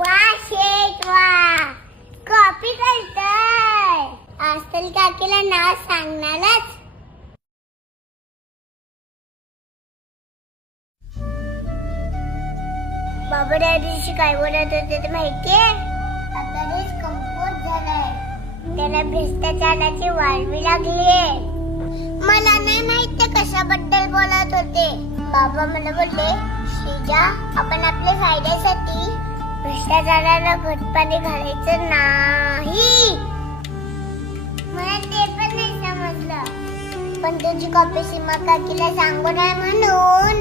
वा शेट वा, कॉपी करताय. आजकाल काकीला नाव सांगणारच. बाबा त्या दिवशी काय बोलत होते ते माहितीये? आता देश कमकुवत झालाय, त्याला भ्रष्टाचाराची वाळवी लागलीये. मला नाही माहित ते कशाबद्दल बोलत होते. बाबा मला बोलले, श्रीजा आपण आपल्या फायद्यासाठी भ्रष्टाचाराला घटपाणी घालायचं नाही. मला ते पण नाही समजलं, पण तुझी कॉपी सीमा काकीला सांगू नये म्हणून